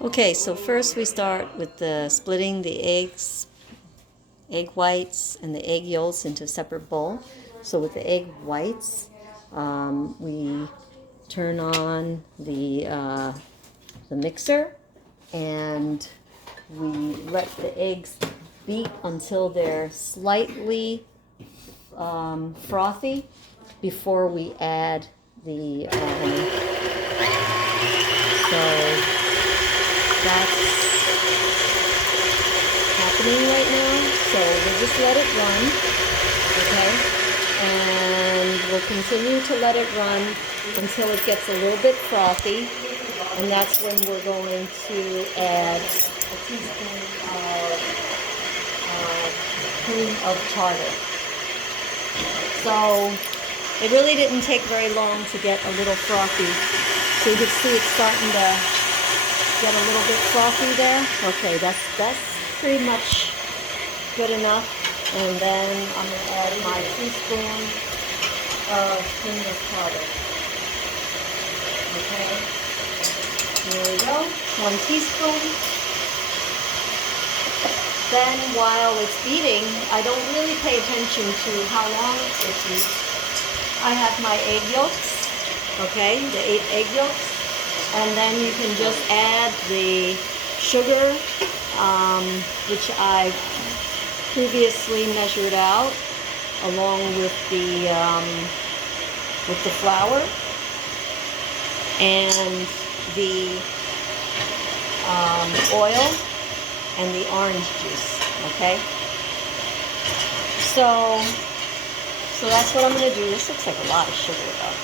Okay, so first we start with the splitting the egg whites and the egg yolks into a separate bowl. So with the egg whites, we turn on the mixer, and we let the eggs beat until they're slightly frothy before we add the so that's happening right now. So we'll just let it run, okay? And we'll continue to let it run until it gets a little bit frothy. And that's when we're going to add a teaspoon of cream of tartar. So it really didn't take very long to get a little frothy. So you can see it's starting to get a little bit frothy there. Okay, that's pretty much good enough. And then I'm going to add my teaspoon of cream of tartar. Okay, here we go, 1 teaspoon. Then while it's beating, I don't really pay attention to how long it beats. I have my egg yolks, okay, the 8 egg yolks. And then you can just add the sugar, which I previously measured out, along with the flour and the oil and the orange juice. Okay. So that's what I'm going to do. This looks like a lot of sugar, though.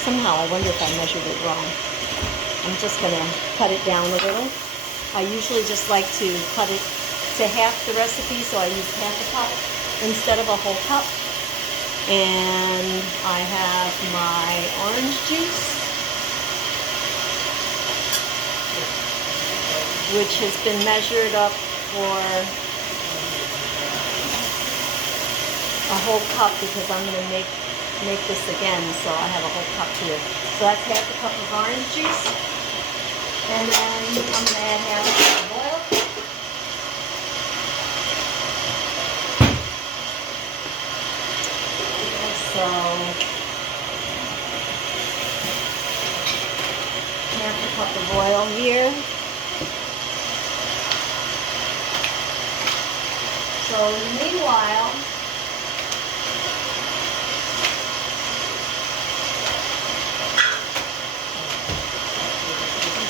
Somehow I wonder if I measured it wrong. I'm just going to cut it down a little. I usually just like to cut it to half the recipe, so I use half a cup instead of a whole cup. And I have my orange juice, which has been measured up for a whole cup because I'm going to make this again, so I have a whole cup here. So that's half a cup of orange juice. And then I'm going to add half a cup of oil. So half a cup of oil here. So meanwhile,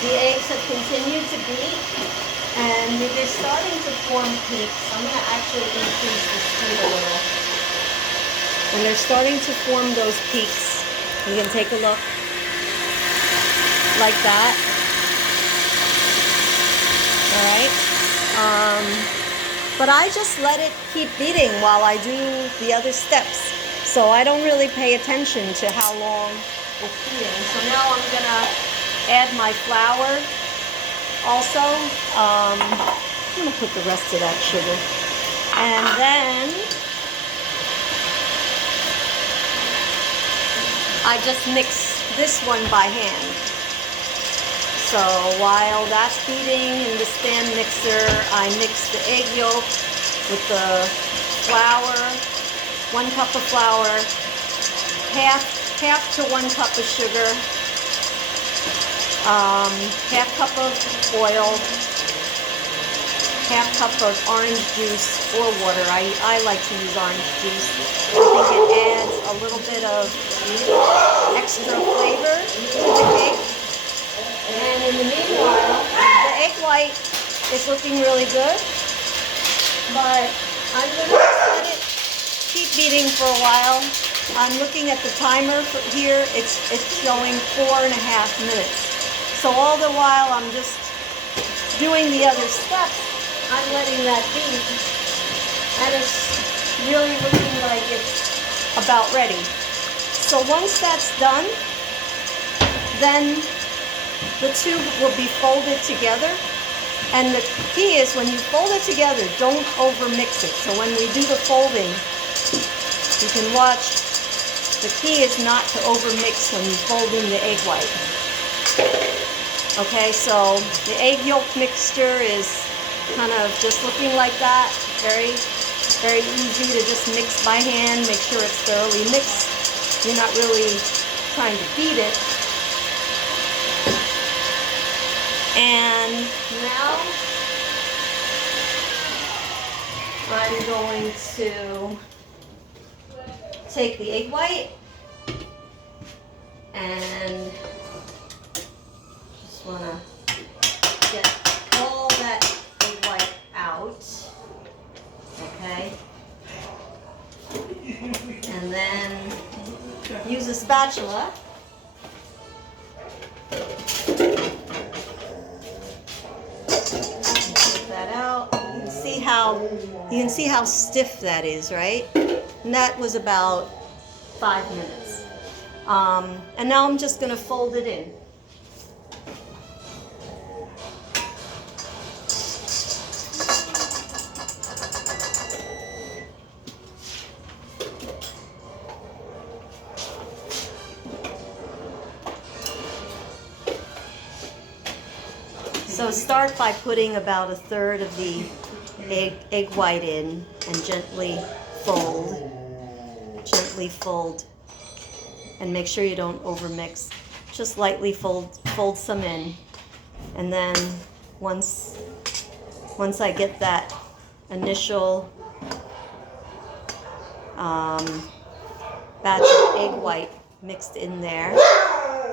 the eggs have continued to beat, and they're starting to form peaks. I'm going to actually increase the speed a little. When they're starting to form those peaks, you can take a look like that. All right. But I just let it keep beating while I do the other steps. So I don't really pay attention to how long it's beating. So now I'm going to add my flour also. I'm going to put the rest of that sugar. And then I just mix this one by hand. So while that's beating in the stand mixer, I mix the egg yolk with the flour, 1 cup of flour, half to 1 cup of sugar, half cup of oil, half cup of orange juice or water. I like to use orange juice. I think it adds a little bit of extra flavor to the cake. And in the meanwhile, the egg white is looking really good, but I'm going to let it keep beating for a while. I'm looking at the timer here. It's showing 4.5 minutes. So all the while I'm just doing the other steps, I'm letting that beat, and it's really looking like it's about ready. So once that's done, then the two will be folded together. And the key is when you fold it together, don't over mix it. So when we do the folding, you can watch, the key is not to over mix when you fold in the egg white. Okay, so the egg yolk mixture is kind of just looking like that. Very, very easy to just mix by hand, make sure it's thoroughly mixed. You're not really trying to beat it. And now I'm going to take the egg white and just want to get all that egg white out, okay? And then use a spatula. Take that out. You can see how stiff that is, right? And that was about 5 minutes. And now I'm just going to fold it in. So start by putting about 1/3 of the egg white in and gently fold, and make sure you don't overmix. Just lightly fold some in, and then once I get that initial batch of egg white mixed in there,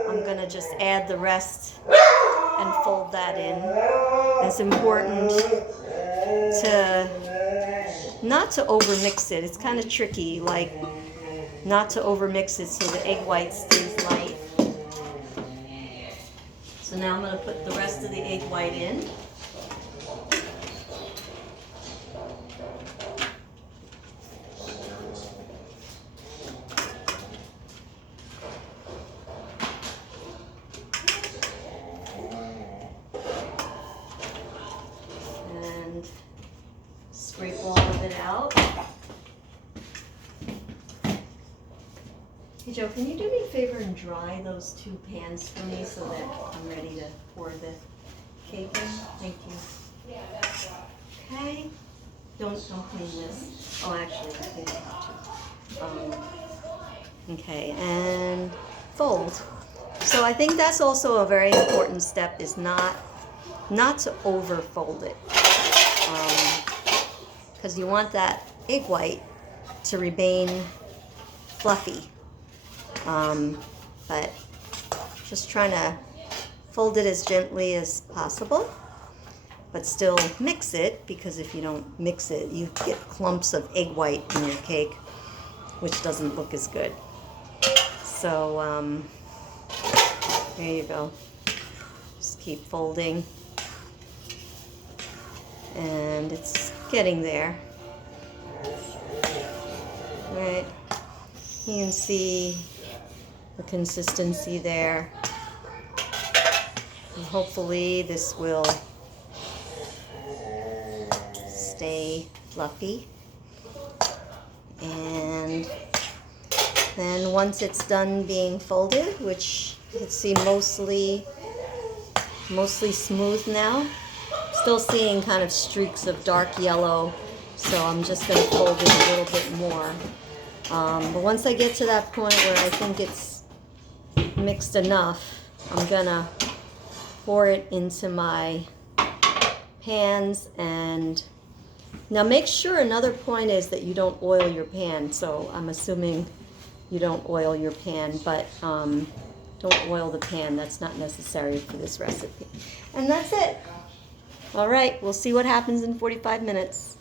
I'm gonna just add the rest and fold that in. It's important not to overmix it. It's kind of tricky, like not to overmix it so the egg white stays light. So now I'm going to put the rest of the egg white in. And scrape all of it out. Hey Joe, can you do me a favor and dry those 2 pans for me so that I'm ready to pour the cake in? Thank you. Okay. Don't clean this. Oh, actually, I think I have to. Okay, and fold. So I think that's also a very important step, is not to over fold it. Because you want that egg white to remain fluffy. But just trying to fold it as gently as possible, but still mix it, because if you don't mix it, you get clumps of egg white in your cake, which doesn't look as good. So there you go. Just keep folding, and it's getting there. All right, you can see the consistency there, and hopefully this will stay fluffy. And then once it's done being folded, which you can see mostly smooth now, still seeing kind of streaks of dark yellow, so I'm just going to fold it a little bit more. But once I get to that point where I think it's mixed enough, I'm gonna pour it into my pans. And now make sure, another point is that you don't oil your pan. So I'm assuming you don't oil your pan, but don't oil the pan. That's not necessary for this recipe. And that's it. All right, we'll see what happens in 45 minutes.